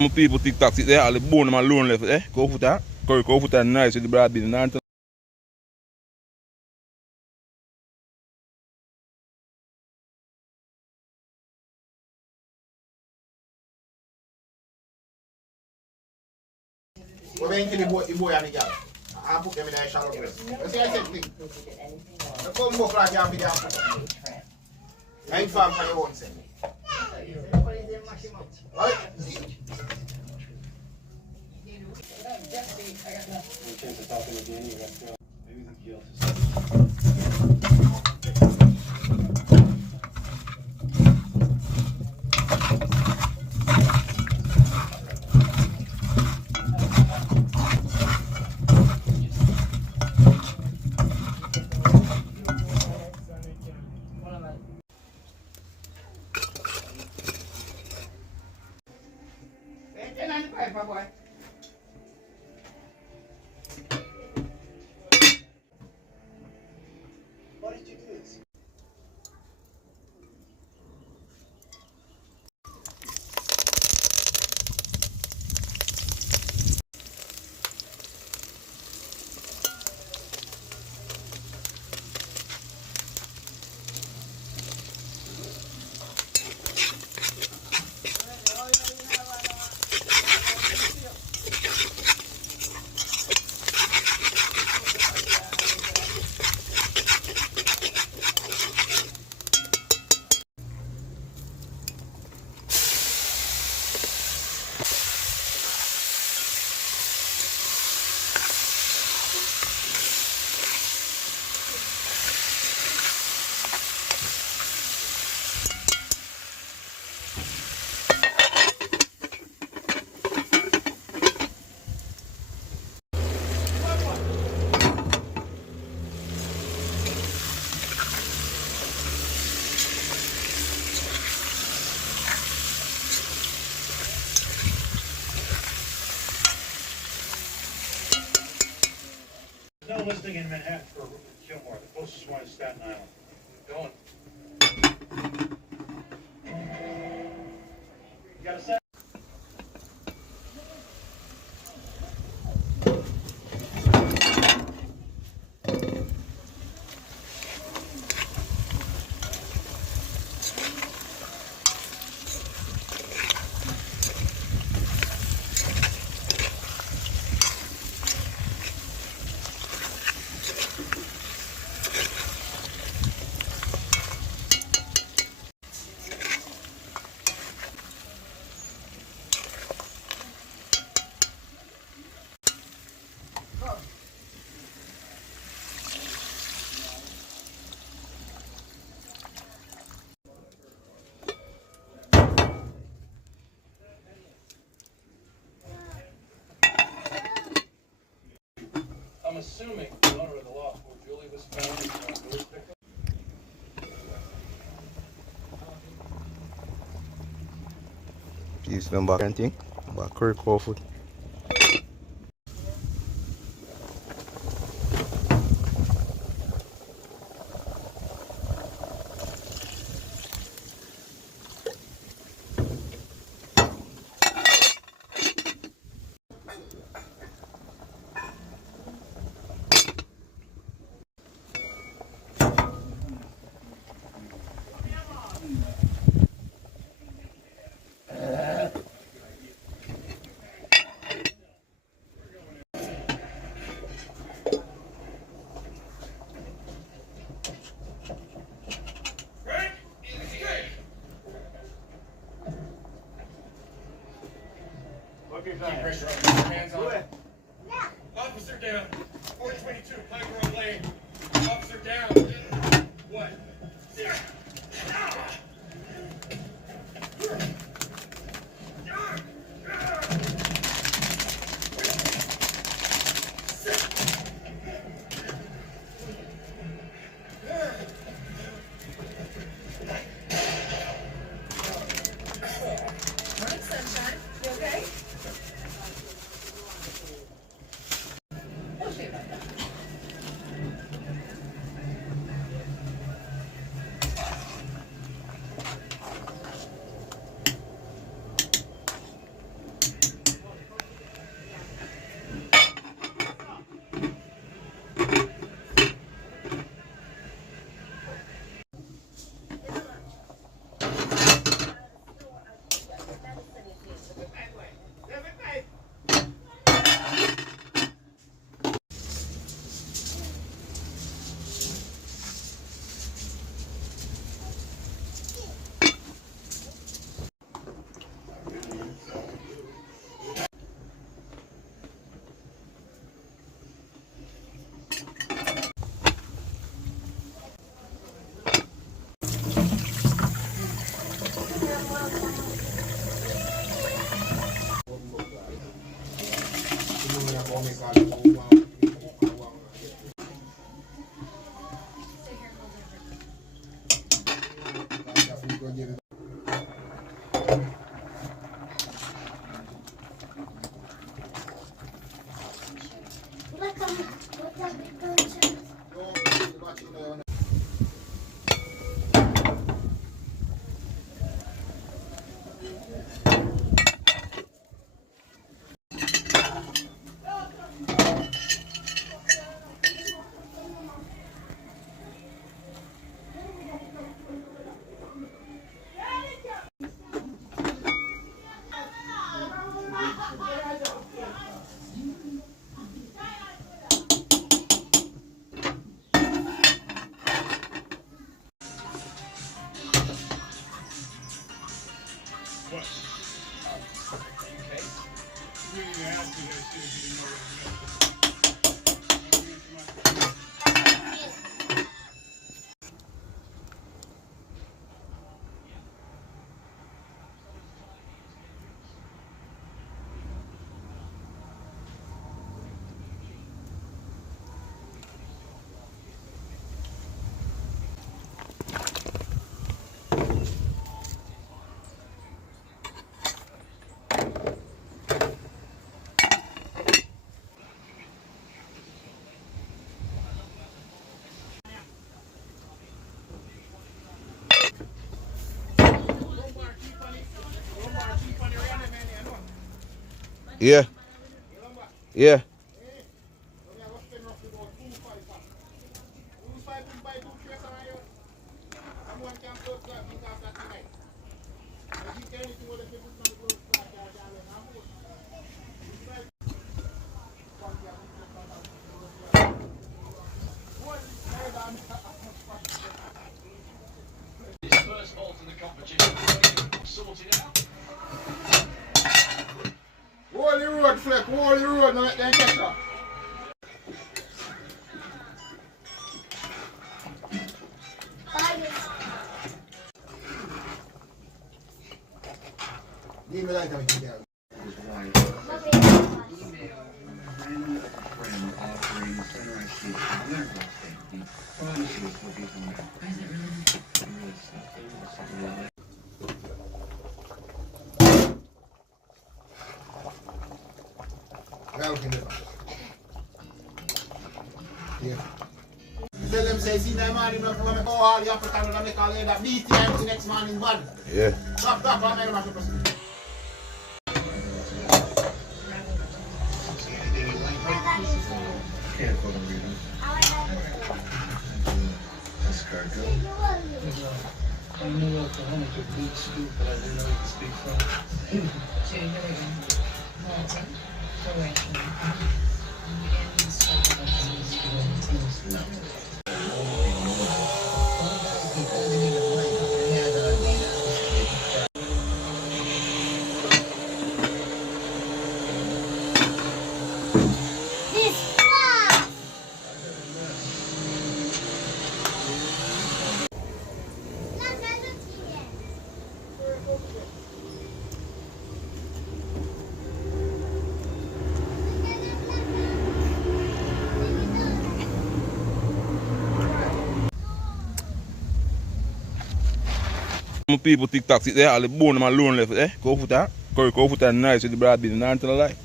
My people TikTok sit there, all the bone them alone left, eh? Go for that. Curry go for that nice with the broad bean. We're going to the boy and the girl. I put them in a shallow place. You see, I said thing. The combo flag you have to get. I inform for your own self. Right? Boy. Why did you do this? No listing in Manhattan for Gilmore. The closest one is Staten Island. Going. You got a set? I'm assuming the owner of the loft where Julie was found was picked up. Piece them back and thing. Back curry cow food. Keep pressure on. Hands on. Officer down. 422 Pine Lane. Officer down. What? Morning, sunshine. You okay? David. Yeah. Yeah. First fault in the competition. Sorted out. Hold the road, Fleck, hold the road, now let them catch up. Give me like that, girl. Yeah. Tell them say, see that man, when I go all the African and I make all that beat the next man in bad. Yeah. Stop, I'm not going to I knew Oklahoma could beat Scoop, but I didn't know he could speak French. People TikTok sit there, all the bone them alone left, eh? Go for that. Go for that nice with the broad bean, not to the light.